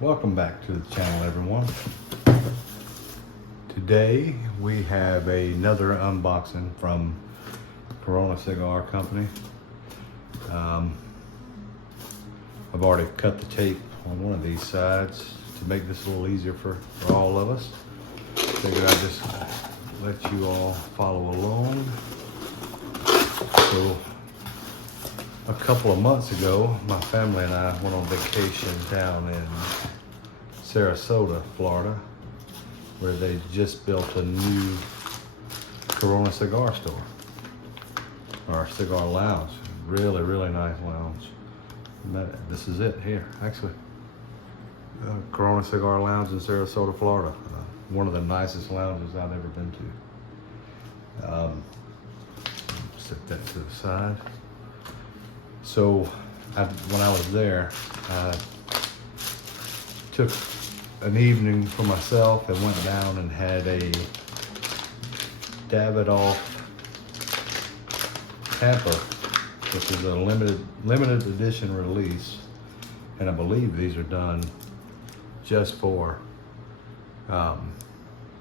Welcome back to the channel, everyone. Today we have another unboxing from Corona Cigar Company. I've already cut the tape on one of these sides to make this a little easier for all of us. Figured I'd just let you all follow along. So a couple of months ago, my family and I went on vacation down in Sarasota, Florida, where they just built a new Corona cigar store, or cigar lounge. Really, really nice lounge. This is it here, actually. Corona Cigar Lounge in Sarasota, Florida. One of the nicest lounges I've ever been to. Set that to the side. So when I was there, I took an evening for myself and went down and had a Davidoff Tampa, which is a limited edition release, and I believe these are done just for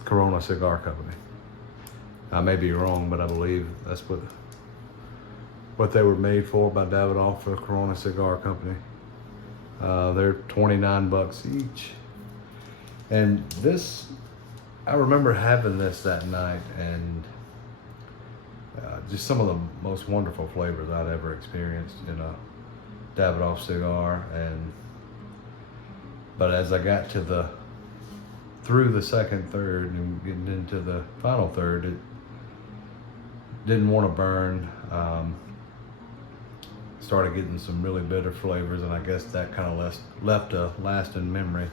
Corona Cigar Company. I may be wrong, but I believe that's what they were made for by Davidoff for Corona Cigar Company. They're 29 bucks each. And this, I remember having this that night, and just some of the most wonderful flavors I'd ever experienced in a Davidoff cigar. But as I got to through the second third and getting into the final third, it didn't want to burn. Started getting some really bitter flavors, and I guess that kind of left a lasting memory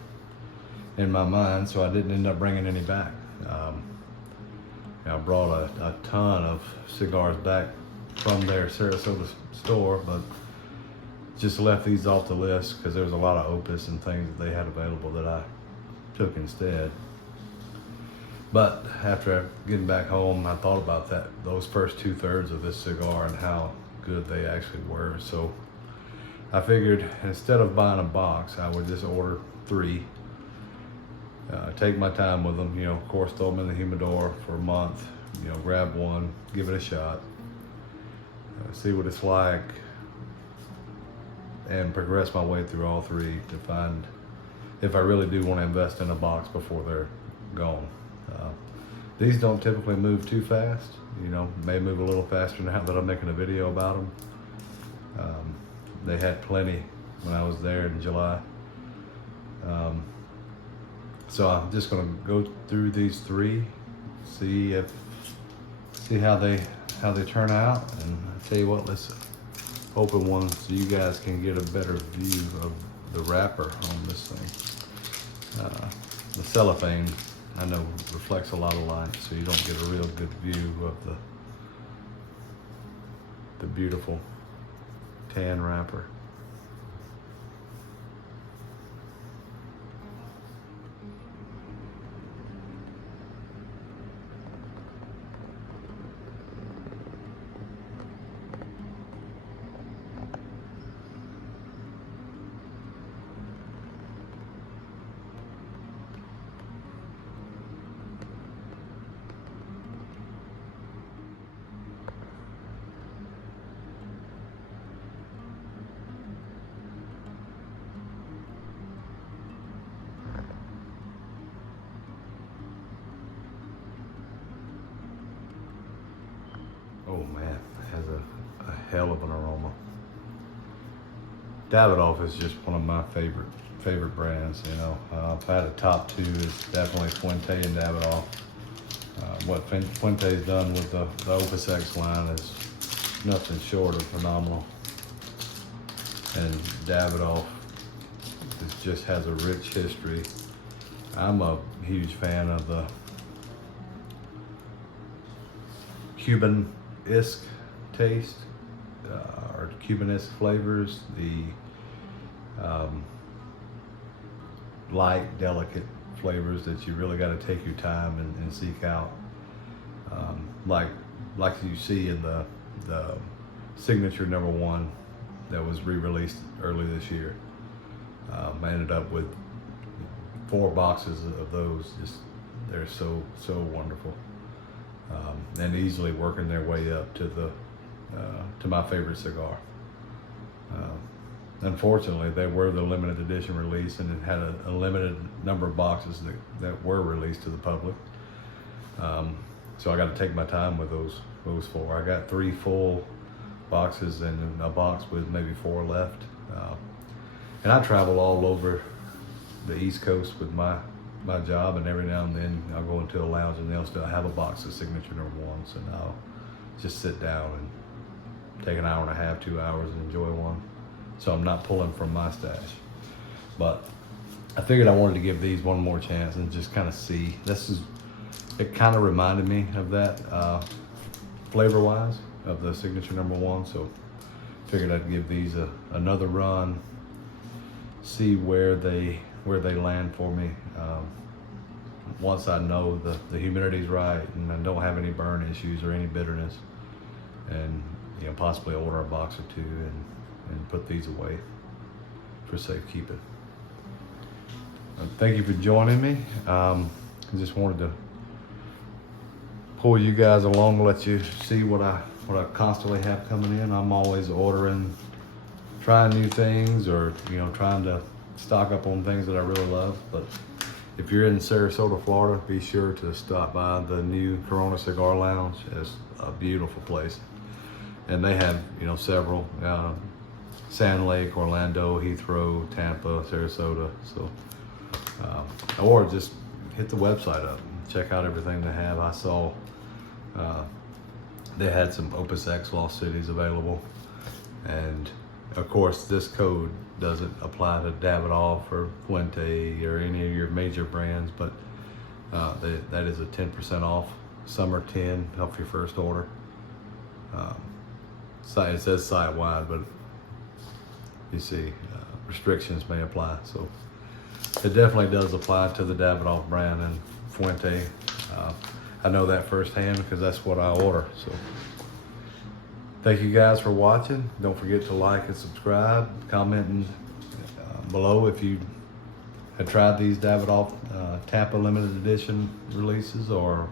in my mind, so I didn't end up bringing any back. I brought a ton of cigars back from their Sarasota store, but just left these off the list because there was a lot of opus and things that they had available that I took instead. But after getting back home, I thought about those first 2/3 of this cigar and how good they actually were. So I figured instead of buying a box, I would just order 3. Take my time with them, of course, throw them in the humidor for a month, grab one, give it a shot, see what it's like, and progress my way through all 3 to find if I really do want to invest in a box before they're gone. These don't typically move too fast, may move a little faster now that I'm making a video about them. They had plenty when I was there in July. So I'm just gonna go through these 3, see how they turn out, and I'll tell you what, let's open one so you guys can get a better view of the wrapper on this thing. The cellophane, I know, reflects a lot of light, so you don't get a real good view of the beautiful tan wrapper. Oh man, it has a hell of an aroma. Davidoff is just one of my favorite brands. I've had a top 2. It's definitely Fuente and Davidoff. What Fuente's done with the Opus X line is nothing short of phenomenal. And Davidoff just has a rich history. I'm a huge fan of the Cuban-esque taste, or Cuban-esque flavors, the light, delicate flavors that you really got to take your time and seek out. Like you see in the signature #1 that was re-released early this year. I ended up with 4 boxes of those. Just they're so wonderful, and easily working their way up to my favorite cigar. Unfortunately, they were the limited edition release, and it had a limited number of boxes that were released to the public. So I got to take my time with those 4. I got 3 full boxes and a box with maybe 4 left. And I travel all over the East Coast with my job, and every now and then I'll go into a lounge and they'll still have a box of signature #1s, and I'll just sit down and take an hour and a half, 2 hours, and enjoy one. So I'm not pulling from my stash. But I figured I wanted to give these one more chance and just kind of see. It kind of reminded me of that flavor-wise of the signature #1. So figured I'd give these another run, see where they land for me. Once I know the humidity's right and I don't have any burn issues or any bitterness, and possibly order a box or 2 and put these away for safekeeping. Thank you for joining me. I just wanted to pull you guys along, let you see what I constantly have coming in. I'm always ordering, trying new things, or trying to stock up on things that I really love. But if you're in Sarasota, Florida, be sure to stop by the new Corona Cigar Lounge. It's a beautiful place, and they have several: Sand Lake, Orlando, Heathrow, Tampa, Sarasota. So, or just hit the website up and check out everything they have. I saw they had some Opus X Lost Cities available, and of course this code doesn't apply to Davidoff or Fuente or any of your major brands, but that is a 10% off, summer 10 off your first order. It says site-wide, but you see restrictions may apply. So it definitely does apply to the Davidoff brand and Fuente. I know that firsthand because that's what I order. So thank you guys for watching. Don't forget to like and subscribe, commenting below if you had tried these Davidoff Tampa limited edition releases, or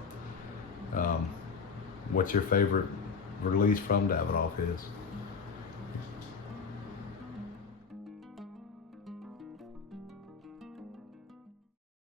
what your favorite release from Davidoff is.